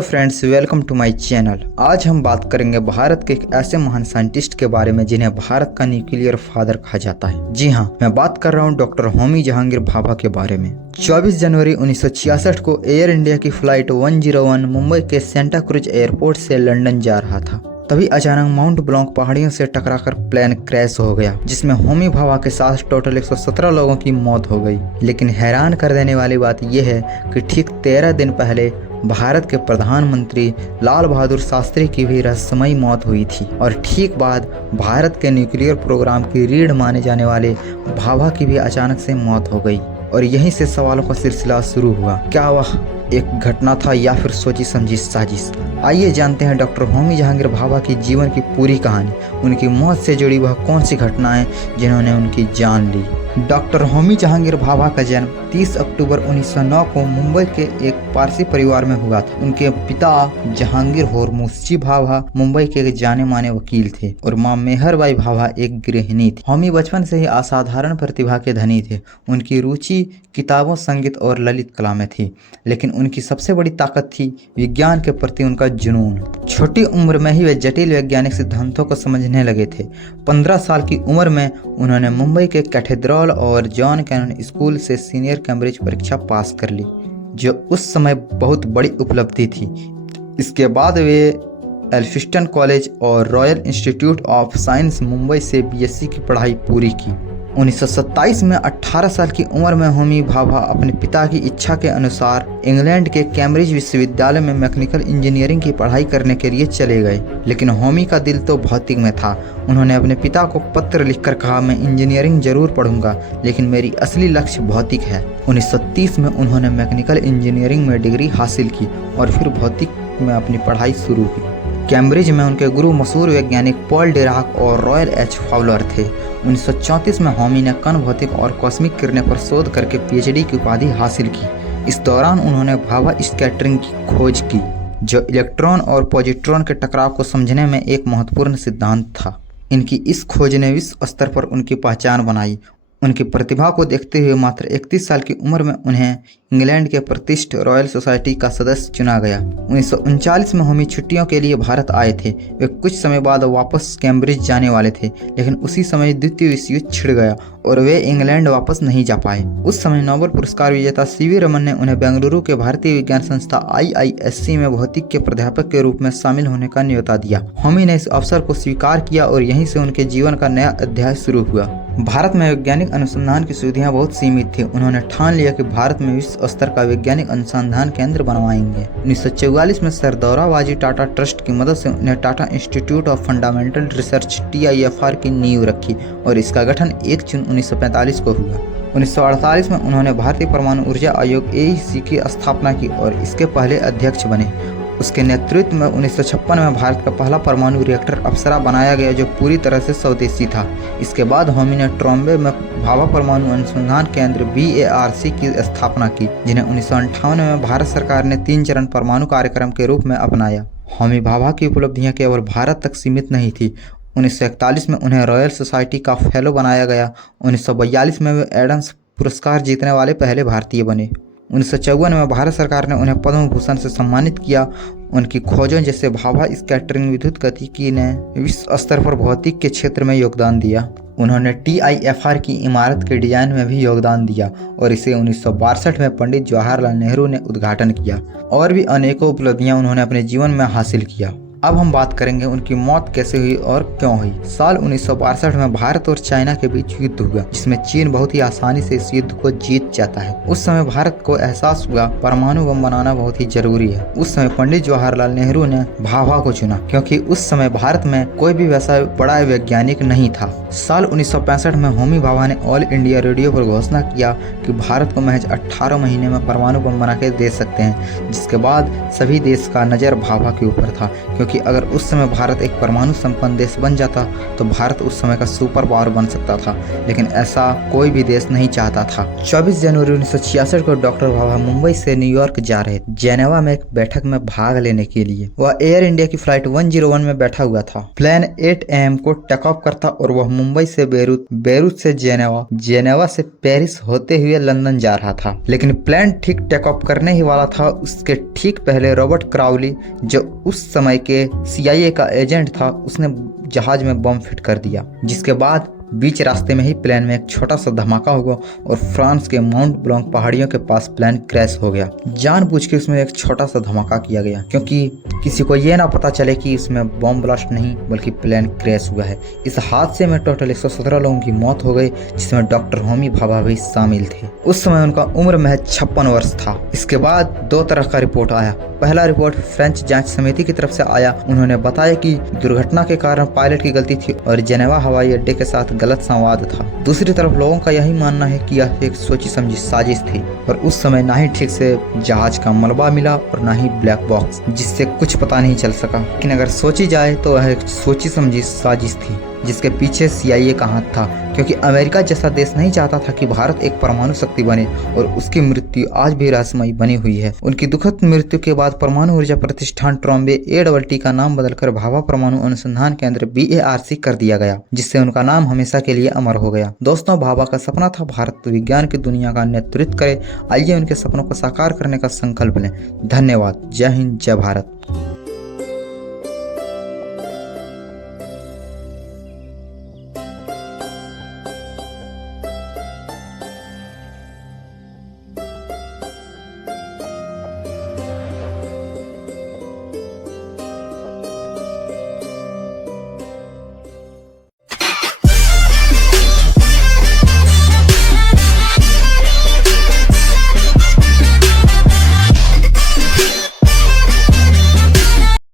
Friends, welcome to my channel. आज हम बात करेंगे भारत के एक ऐसे महान साइंटिस्ट के बारे में जिन्हें भारत का न्यूक्लियर फादर कहा जाता है। जी हाँ, मैं बात कर रहा हूँ डॉक्टर होमी जहांगीर भाभा के बारे में। 24 जनवरी 1966 को एयर इंडिया की फ्लाइट 101 मुंबई के सेंटा क्रूज एयरपोर्ट से लंदन जा रहा था। तभी अचानक माउंट ब्लॉन्क पहाड़ियों से टकराकर प्लेन क्रैश हो गया, जिसमें होमी भाभा के साथ टोटल 117 लोगों की मौत हो गई। लेकिन हैरान कर देने वाली बात यह है कि ठीक 13 दिन पहले भारत के प्रधानमंत्री लाल बहादुर शास्त्री की भी रहस्यमयी मौत हुई थी और ठीक बाद भारत के न्यूक्लियर प्रोग्राम की रीढ़ माने जाने वाले भाभा की भी अचानक से मौत हो गई। और यहीं से सवालों का सिलसिला शुरू हुआ। क्या वह एक घटना था या फिर सोची समझी साजिश? आइए जानते हैं डॉक्टर होमी जहांगीर भाभा की जीवन की पूरी कहानी। उनकी मौत से जुड़ी वह कौन सी घटनाएं जिन्होंने उनकी जान ली। डॉक्टर होमी जहांगीर भाभा का जन्म 30 अक्टूबर 1909 को मुंबई के एक पारसी परिवार में हुआ था। उनके पिता जहांगीर होरमुसजी भाभा मुंबई के जाने माने वकील थे और मां मेहरबाई भाभा एक गृहिणी थी। होमी बचपन से ही असाधारण प्रतिभा के धनी थे। उनकी रुचि किताबों, संगीत और ललित कला में थी, लेकिन उनकी सबसे बड़ी ताकत थी विज्ञान के प्रति उनका जुनून। छोटी उम्र में ही वे जटिल वैज्ञानिक सिद्धांतों को समझने लगे थे। 15 साल की उम्र में उन्होंने मुंबई के कैथेड्रल और जॉन कैनन स्कूल से सीनियर कैम्ब्रिज परीक्षा पास कर ली, जो उस समय बहुत बड़ी उपलब्धि थी। इसके बाद वे एल्फिस्टन कॉलेज और royal institute of science Mumbai से बीएससी की पढ़ाई पूरी की। 1927 में 18 साल की उम्र में होमी भाभा अपने पिता की इच्छा के अनुसार इंग्लैंड के कैम्ब्रिज विश्वविद्यालय में मैकेनिकल इंजीनियरिंग की पढ़ाई करने के लिए चले गए। लेकिन होमी का दिल तो भौतिक में था। उन्होंने अपने पिता को पत्र लिखकर कहा, मैं इंजीनियरिंग जरूर पढ़ूंगा, लेकिन मेरी असली लक्ष्य भौतिक है। 1930 में उन्होंने मैकेनिकल इंजीनियरिंग में डिग्री हासिल की और फिर भौतिक में अपनी पढ़ाई शुरू की। कैम्ब्रिज में उनके गुरु मशहूर वैज्ञानिक पॉल डिराक और रॉयल एच फाउलर थे। 1934 में होमी ने कण भौतिक और कॉस्मिक किरणें पर शोध करके पीएचडी की उपाधि हासिल की। इस दौरान उन्होंने भाभा स्कैटरिंग की खोज की, जो इलेक्ट्रॉन और पॉजिट्रॉन के टकराव को समझने में एक महत्वपूर्ण सिद्धांत था। इनकी इस खोज ने विश्व स्तर पर उनकी पहचान बनाई। उनकी प्रतिभा को देखते हुए मात्र 31 साल की उम्र में उन्हें इंग्लैंड के प्रतिष्ठित रॉयल सोसाइटी का सदस्य चुना गया। 1939 में होमी छुट्टियों के लिए भारत आए थे। वे कुछ समय बाद वापस कैम्ब्रिज जाने वाले थे, लेकिन उसी समय द्वितीय विश्व युद्ध छिड़ गया और वे इंग्लैंड वापस नहीं जा पाए। उस समय नोबेल पुरस्कार विजेता सीवी रमन ने उन्हें बेंगलुरु के भारतीय विज्ञान संस्था IISc में भौतिक के प्राध्यापक के रूप में शामिल होने का न्योता दिया। होमी ने इस अवसर को स्वीकार किया और यहीं से उनके जीवन का नया अध्याय शुरू हुआ। भारत में वैज्ञानिक अनुसंधान की सुविधाएं बहुत सीमित थी। उन्होंने ठान लिया कि भारत में विश्व स्तर का वैज्ञानिक अनुसंधान केंद्र बनवाएंगे। 1944 में सर दौराबाजी टाटा ट्रस्ट की मदद से उन्हें Tata institute of fundamental research TIFR की नींव रखी और इसका गठन 1 जून 1945 को हुआ। 1948 में उन्होंने भारतीय परमाणु ऊर्जा आयोग AEC की स्थापना की और इसके पहले अध्यक्ष बने। उसके नेतृत्व में 1956 में भारत का पहला परमाणु रिएक्टर अप्सरा बनाया गया, जो पूरी तरह से स्वदेशी था। इसके बाद होमी ने ट्रॉम्बे में भाभा परमाणु अनुसंधान केंद्र BARC की स्थापना की, जिन्हें 1958 में भारत सरकार ने 3 चरण परमाणु कार्यक्रम के रूप में अपनाया। होमी भाभा की उपलब्धियां केवल भारत तक सीमित नहीं थी। 1941 में उन्हें रॉयल सोसाइटी का फेलो बनाया गया। 1942 में वे एडम्स पुरस्कार जीतने वाले पहले भारतीय बने। 1954 में भारत सरकार ने उन्हें पद्म भूषण से सम्मानित किया। उनकी खोजों जैसे भाभा स्कैटरिंग विद्युत गतिकी ने विश्व स्तर पर भौतिक के क्षेत्र में योगदान दिया। उन्होंने TIFR की इमारत के डिजाइन में भी योगदान दिया और इसे 1962 में पंडित जवाहरलाल नेहरू ने उद्घाटन किया। और भी अनेकों उपलब्धियां उन्होंने अपने जीवन में हासिल किया। अब हम बात करेंगे उनकी मौत कैसे हुई और क्यों हुई। साल 1962 में भारत और चाइना के बीच युद्ध हुआ, जिसमें चीन बहुत ही आसानी से इस युद्ध को जीत जाता है। उस समय भारत को एहसास हुआ परमाणु बम बनाना बहुत ही जरूरी है। उस समय पंडित जवाहरलाल नेहरू ने भाभा को चुना, क्योंकि उस समय भारत में कोई भी वैसा बड़ा वैज्ञानिक नहीं था। साल 1965 में होमी भाभा ने ऑल इंडिया रेडियो पर घोषणा किया कि भारत को महज 18 महीने में परमाणु बम बना के दे सकते हैं, जिसके बाद सभी देश का नजर भाभा के ऊपर था, क्योंकि क्योंकि अगर उस समय भारत एक परमाणु संपन्न देश बन जाता तो भारत उस समय का सुपर पावर बन सकता था, लेकिन ऐसा कोई भी देश नहीं चाहता था। 24 जनवरी 1966 को डॉक्टर भाभा मुंबई से न्यूयॉर्क जा रहे थे, जेनेवा में एक बैठक में भाग लेने के लिए। वह एयर इंडिया की फ्लाइट 101 में बैठा हुआ था। प्लेन 8 AM को टेक ऑफ करता और वह मुंबई से बेरूत से जेनेवा से पेरिस होते हुए लंदन जा रहा था। लेकिन प्लेन ठीक टेक ऑफ करने ही वाला था, उसके ठीक पहले रॉबर्ट क्राउली, जो उस समय के CIA का एजेंट था, उसने जहाज में बम फिट कर दिया, जिसके बाद बीच रास्ते में ही प्लेन में एक छोटा सा धमाका हुआ और फ्रांस के माउंट ब्लॉन्क पहाड़ियों के पास प्लेन क्रैश हो गया। जानबूझ के उसमें एक छोटा सा धमाका किया गया क्योंकि किसी को यह ना पता चले कि उसमें बम ब्लास्ट नहीं बल्कि प्लेन क्रैश हुआ है। इस हादसे में टोटल 117 लोगों की मौत हो गई, जिसमें डॉक्टर होमी भाभा भी शामिल थे। उस समय उनका उम्र महज 56 वर्ष था। इसके बाद 2 तरह का रिपोर्ट आया। पहला रिपोर्ट फ्रेंच जांच समिति की तरफ से आया। उन्होंने बताया कि दुर्घटना के कारण पायलट की गलती थी और जेनेवा हवाई अड्डे के साथ गलत संवाद था। दूसरी तरफ लोगों का यही मानना है कि यह एक सोची समझी साजिश थी और उस समय ना ही ठीक से जहाज का मलबा मिला और ना ही ब्लैक बॉक्स, जिससे कुछ पता नहीं चल सका। लेकिन अगर सोची जाए तो वह एक सोची समझी साजिश थी जिसके पीछे CIA का हाथ था, क्योंकि अमेरिका जैसा देश नहीं चाहता था कि भारत एक परमाणु शक्ति बने और उसकी मृत्यु आज भी रहस्यमयी बनी हुई है। उनकी दुखद मृत्यु के बाद परमाणु ऊर्जा प्रतिष्ठान ट्रॉम्बे ATT का नाम बदलकर भाभा परमाणु अनुसंधान केंद्र BARC कर दिया गया, जिससे उनका नाम हमेशा के लिए अमर हो गया। दोस्तों, भाभा का सपना था भारत विज्ञान की दुनिया का नेतृत्व करे। आइए उनके सपनों को साकार करने का संकल्प लें। धन्यवाद। जय हिंद, जय भारत।